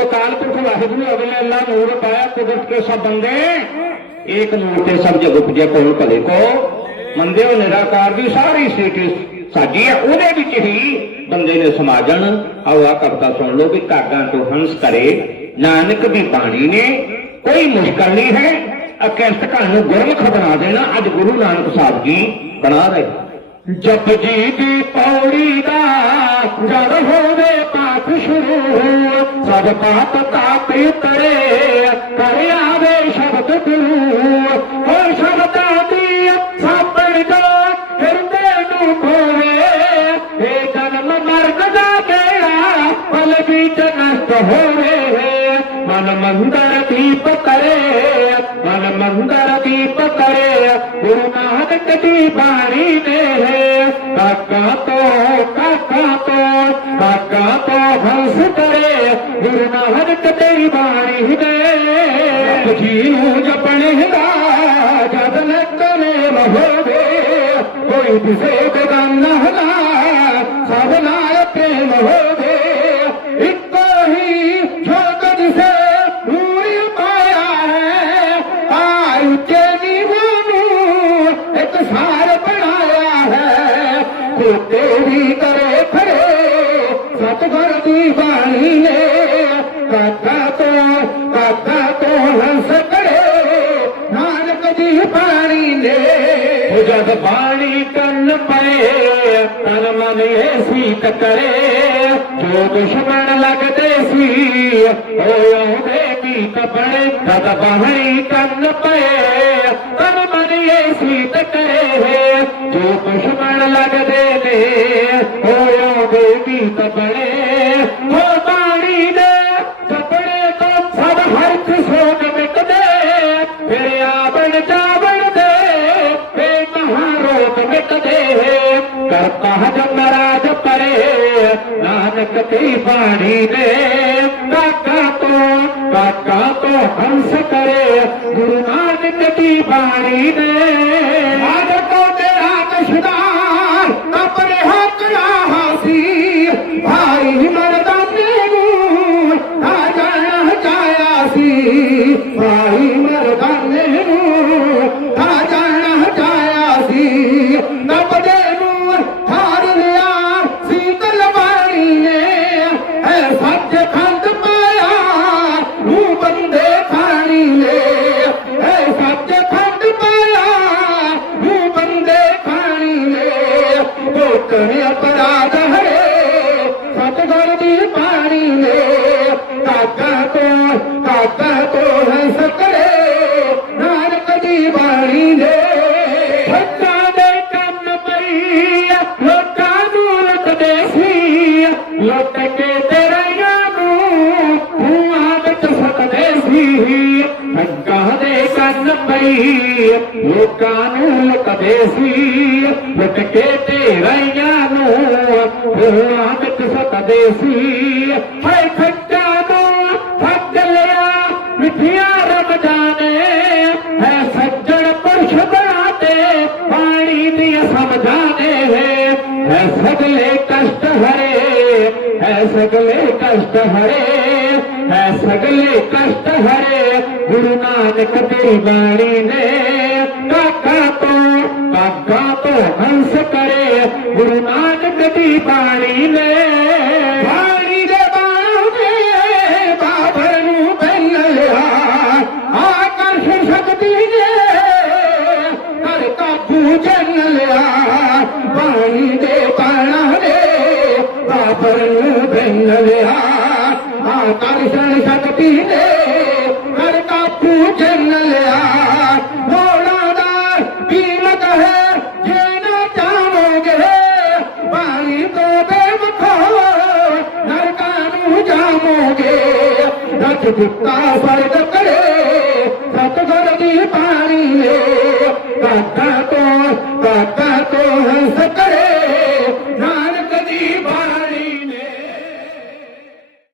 ਜੋ ਅਕਾਲ ਪੁਰਖ ਵਾਹਿਗੁਰੂ ਅਗਲੇ ਅੱਲਾ ਨੂਰ ਪਾਇਆ, ਕੁਦਰਤ ਕੇ ਸਭ ਬੰਦੇ, ਏਕ ਨੂਰ ਤੇ ਸਭ ਜਗ ਉਪਜੇ ਕੋਲ ਭਲੇ ਕੋ। ਮੰਦੇ ਹੋ ਨਿਰਾਕਾਰ ਦੀ ਸਾਰੀ ਸ੍ਰਿਸ਼ਟੀ ਸਾਡੀ ਹੈ, ਉਹਦੇ ਵਿੱਚ ਹੀ ਬੰਦੇ ਨੇ ਸਮਾਜਣ। ਆਓ ਆ ਕਵਿਤਾ ਸੁਣ ਲਓ ਵੀ ਕਾਗਾਂ ਤੋਂ ਹੰਸ ਕਰੇ ਨਾਨਕ ਦੀ ਬਾਣੀ ਨੇ ਕੋਈ ਮੁਸ਼ਕਲ ਨਹੀਂ ਹੈ ਘਰ ਨੂੰ ਗੁਰਮੁਖ ਬਣਾ ਦੇਣਾ, ਅੱਜ ਗੁਰੂ ਨਾਨਕ ਸਾਹਿਬ ਜੀ ਬਣਾ ਰਹੇ। ਜਪ ਜੀ ਦੀ ਪੌੜੀ ਦਾ ਜਦ ਸਭ ਪਾਪ ਤਾਪੇ ਤਰੇ ਕਰ ਆਵੇ ਸ਼ਬਦ ਗੁਰੂ। ਹੋ ਸ਼ਬਦਾਂ ਦੀ ਸਾਪਣ ਜੋ ਹਿਰਦੇ ਨੂੰ ਖੋਵੇ। ਇਹ ਜਨਮ ਮਰਨ ਦਾ ਕਿਹੜਾ ਪਲ ਵਿੱਚ ਨਸ਼ਟ ਹੋਵੇ। ਮਨ ਮੰਦਰ ਦੀਪ ਕਰੇ, ਮਨ ਮੰਦਰ ਦੀਪ ਕਰੇ। ਗੁਰੂ ਨਾਨਕ ਦੀ ਬਾਣੀ ਨੇ ਕਾਕਾ ਤੋਂ ਕਾਕਾ ਤੋਂ ਕਾਕਾ ਤੋਂ ਹੰਸ ਗੁਰੂ ਨਾਨਕ ਦੀ ਬਾਣੀ ਨੇ ਜੀ ਨੂੰ ਜਪਣੇ ਦਾ ਜਦ ਨਕਲੇ ਹੋਵੇ ਕੋਈ ਕਿਸੇ ਬੇਗਾਨਾ ਨਾ ਸਭ ਨਾਲ ਪ੍ਰੇਮ ਹੋਵੇ। ਇੱਕੋ ਹੀ ਛੋਟ ਜਿਸੇ ਪੂਰੀ ਪਾਇਆ ਹੈ ਆਇ ਉੱਚੇ ਨੀਵਾਂ ਨੂੰ ਇੱਕ ਸਾਰ ਬਣਾਇਆ ਹੈ। ਕੋਤੇ ਤੇਰੀ ਕਰੇ बाणी कन परे तन मन ये सीत करे। जो दुश्मन लगते सी होते पीत पड़े तद बाणी कन परे तन मन ये सीत करे। जो दुश्मन लगते दे होते पीत पड़े करता है जो महाराज परे नानक की बाणी दे काका तो काका तो हंस करे गुरु नानक की बाणी दे बाणी काका तो काका तो नस करे नणी पई पई ਵਿੱਚ ਸੀ। ਹਾਏ ਖੱਟਾ ਨੂੰ ਠੱਗ ਲਿਆ, ਮਿੱਠੀਆਂ ਰਮਜਾਨੇ ਹੈ ਸੱਜਣ ਪੁਰਸ਼ ਬਣਾਤੇ ਪਾਣੀ ਦੀਆਂ ਸਮਝਾਨੇ ਹੈ ਸਗਲੇ ਕਸ਼ਟ ਹਰੇ, ਹੈ ਸਗਲੇ ਕਸ਼ਟ ਹਰੇ, ਹੈ ਸਗਲੇ ਕਸ਼ਟ ਹਰੇ। ਗੁਰੂ ਨਾਨਕ ਦੀ ਬਾਣੀ ਨੇ ਕਾਕਾ ਤੋਂ ਕਾਕਾ ਤੋਂ ਹੰਸ ਕਰੇ। ਗੁਰੂ ਨਾਨਕ ਦੀ ਬਾਣੀ ਨੇ हर काबू चङा चवो पाणी तो बेख हर कानू जामोगे सचगुटा सच घर जी पाणी